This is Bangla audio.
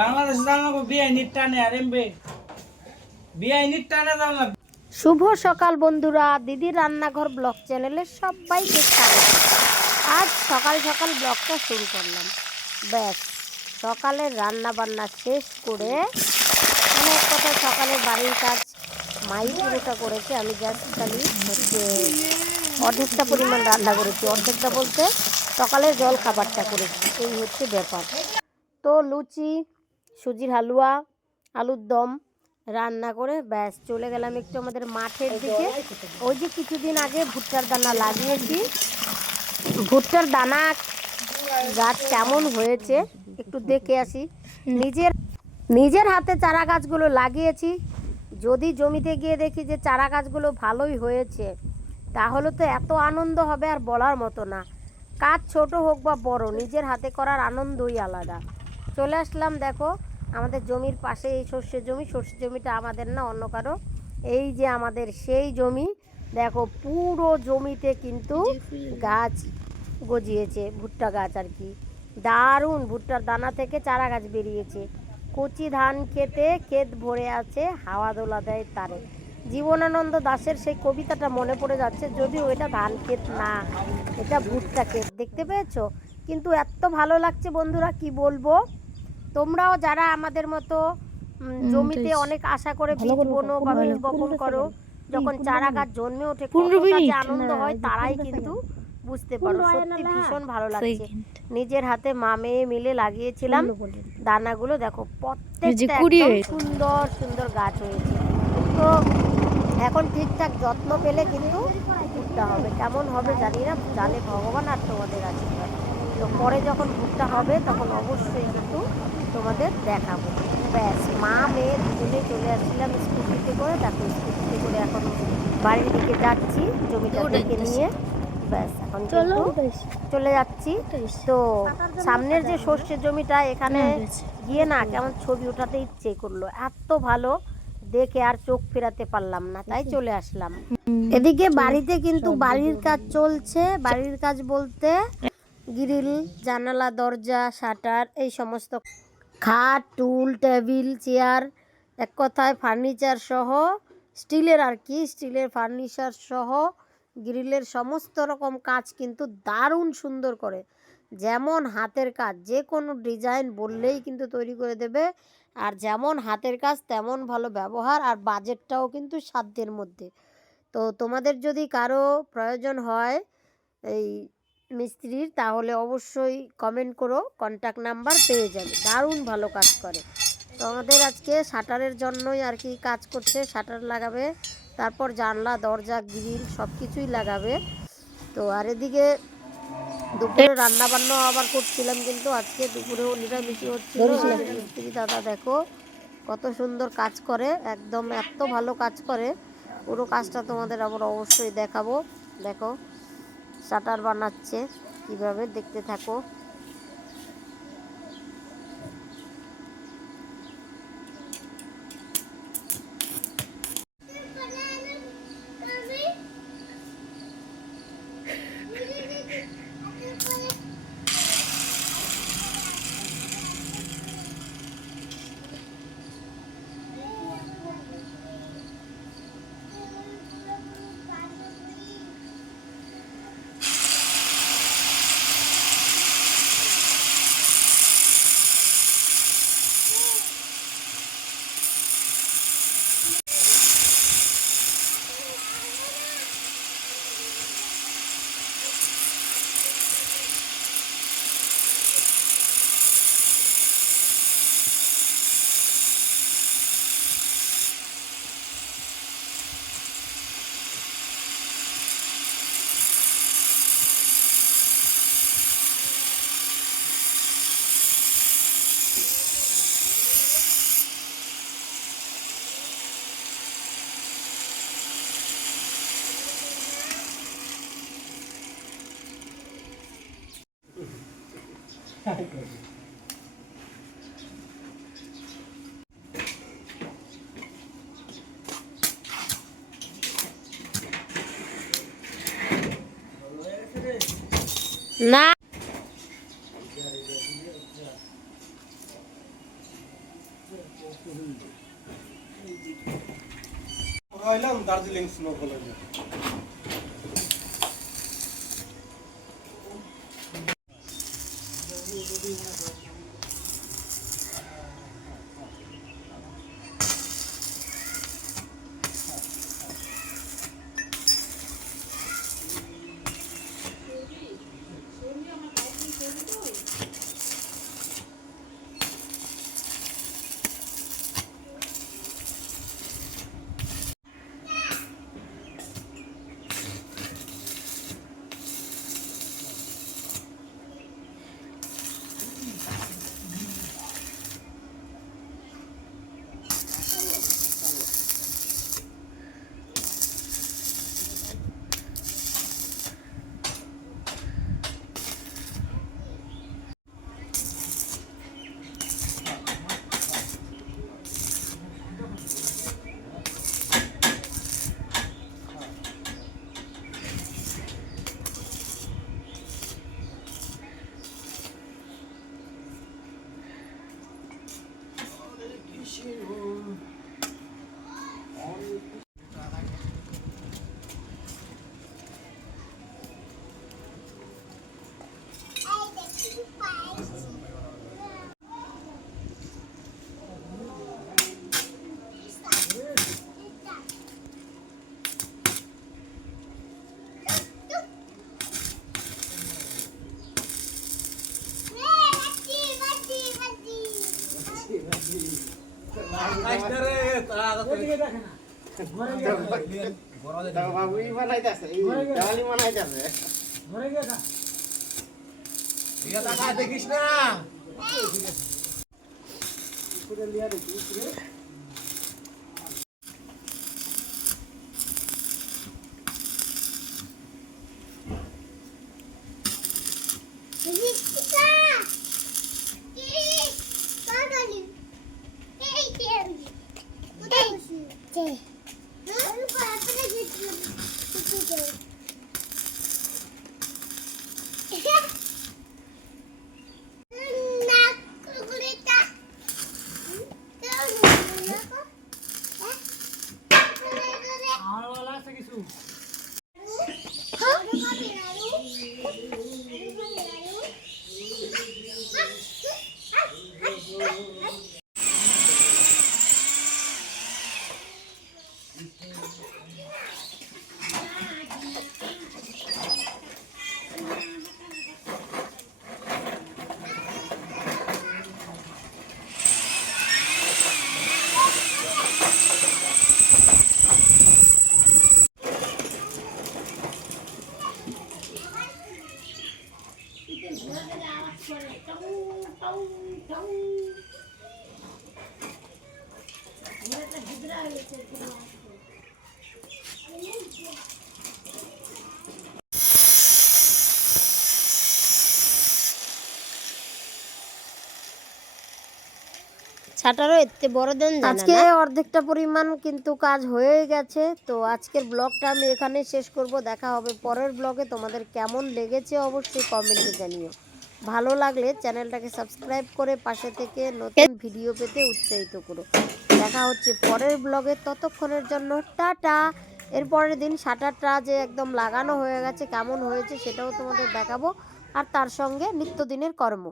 বাংলাদেশ জানাবো বিআইনির টানে আর এমবে বিআইনির টানে দাও না। শুভ সকাল বন্ধুরা, দিদির রান্নাঘর ব্লগ চ্যানেলে সবাইকে স্বাগত। আজ সকাল সকাল ব্লগটা শুরু করলাম। ব্যাস সকালের রান্না বান্না শেষ করে অনেক কথা সকালের বাড়ির কাজ মাই পুরোটা করেছে। আমি জাস্ট খালি হচ্ছে অর্ধেকটা পরিমাণ রান্না করেছি, অর্ধেকটা বলতে সকালের জল খাবারটা করেছি। এই হচ্ছে ব্যাপার। তো লুচি, সুজির হালুয়া, আলুর দম রান্না করে ব্যাস চলে গেলাম একটু আমাদের মাঠের দিকে। ওই যে কিছুদিন আগে ভুট্টার দানা লাগিয়েছি, ভুট্টার দানা গাছ কেমন হয়েছে একটু দেখে আসি। নিজের হাতে চারা গাছগুলো লাগিয়েছি। যদি জমিতে গিয়ে দেখি যে চারা গাছগুলো ভালোই হয়েছে, তাহলে তো এত আনন্দ হবে আর বলার মতো না। কাজ ছোট হোক বা বড়, নিজের হাতে করার আনন্দই আলাদা। চলে আসলাম, দেখো আমাদের জমির পাশে এই সর্ষে জমিটা আমাদের না, অন্য কারো। এই যে আমাদের সেই জমি, দেখো পুরো জমিতে কিন্তু গাছ গজিয়েছে, ভুট্টা গাছ আর কি। দারুণ ভুট্টার দানা থেকে চারা গাছ বেরিয়েছে। কচি ধান খেতে ক্ষেত ভরে আছে, হাওয়া দোলা দেয় তারে। জীবনানন্দ দাশের সেই কবিতাটা মনে পড়ে যাচ্ছে, যদিও এটা ধান ক্ষেত না, এটা ভুট্টা ক্ষেত। দেখতে পেয়েছো? কিন্তু এত ভালো লাগছে বন্ধুরা, কি বলবো। তোমরাও যারা আমাদের মতো জমিতে অনেক আশা করে বীজ বোনো বা বীজ বপন করো, যখন চারা গাছ জন্মে ওঠে কতটা যে আনন্দ হয়, তারাই কিন্তু বুঝতে পারো। সত্যি ভীষণ ভালো লাগছে। নিজের হাতে মা মেয়ে মিলে লাগিয়েছিলাম দানাগুলো, দেখো প্রত্যেকটা একদম সুন্দর সুন্দর গাছ হয়েছে। তো এখন ঠিকঠাক যত্ন পেলে কিন্তু ভুট্টা হবে। কেমন হবে জানি না, জানে ভগবান আর তোমাদের আশীর্বাদ। তো পরে যখন ভুট্টা হবে তখন অবশ্যই কিন্তু তোমাদের দেখাবো। ব্যাস মা মেয়ে দুজনে চলে আসছিলাম স্কুটিতে করে। দেখো স্কুটিতে করে এখন বাড়ির দিকে যাচ্ছি জমিটা থেকে নিয়ে। ব্যাস এখন কিন্তু চলে যাচ্ছি। তো সামনের যে সর্ষের জমিটা, এখানে গিয়ে না কেমন ছবি ওঠাতে ইচ্ছে করলো, এত ভালো দেখে আর চোখ ফেরাতে পারলাম না, তাই চলে আসলাম। এদিকে বাড়িতে কিন্তু বাড়ির কাজ চলছে। বাড়ির কাজ বলতে গ্রিল, জানালা, দরজা, শাটার, এই সমস্ত খাট, টুল, টেবিল, চেয়ার, এক কথায় ফার্নিচার সহ, স্টিলের আর কি, স্টিলের ফার্নিচার সহ গ্রিলের সমস্ত রকম কাজ কিন্তু দারুণ সুন্দর করে। যেমন হাতের কাজ, যে কোনো ডিজাইন বললেই কিন্তু তৈরি করে দেবে। আর যেমন হাতের কাজ তেমন ভালো ব্যবহার, আর বাজেটটাও কিন্তু সাধ্যের মধ্যে। তো তোমাদের যদি কারো প্রয়োজন হয় এই মিস্ত্রির, তাহলে অবশ্যই কমেন্ট করো, কন্ট্যাক্ট নাম্বার পেয়ে যাবে। দারুণ ভালো কাজ করে। তো আমাদের আজকে শাটারের জন্যই আর কি কাজ করছে, শাটার লাগাবে, তারপর জানলা, দরজা, গ্রিল সব কিছুই লাগাবে। তো আর এদিকে দুপুরে রান্না বান্না আবার করছিলাম, কিন্তু আজকে দুপুরেও নিরামিষই হচ্ছিল। মিস্ত্রি দাদা দেখো কত সুন্দর কাজ করে, একদম এত ভালো কাজ করে। পুরো কাজটা তোমাদের আবার অবশ্যই দেখাবো। দেখো শাটার বানাচ্ছে কিভাবে, দেখতে থাকো। না রইলাম দার্জিলিং স্নোফলে। বাবুই বানাইতেছে, দেওয়ালি বানাইতেছে। দেখিস না ছাটারও এতে বড় দেন আজকে অর্ধেকটা পরিমাণ কিন্তু কাজ হয়ে গেছে। তো আজকের ব্লগটা আমি এখানে শেষ করব। দেখা হবে পরের ব্লগে। তোমাদের কেমন লেগেছে অবশ্যই কমেন্টে জানিও। ভালো লাগলে চ্যানেলটাকে সাবস্ক্রাইব করে পাশে থেকে নতুন ভিডিও পেতে উৎসাহিত করো। দেখা হচ্ছে পরের ব্লগে, ততক্ষণের জন্য টাটা। এর পরের দিন শাটারটা যে একদম লাগানো হয়ে গেছে, কেমন হয়েছে সেটাও তোমাদের দেখাবো, আর তার সঙ্গে নিত্যদিনের কর্ম।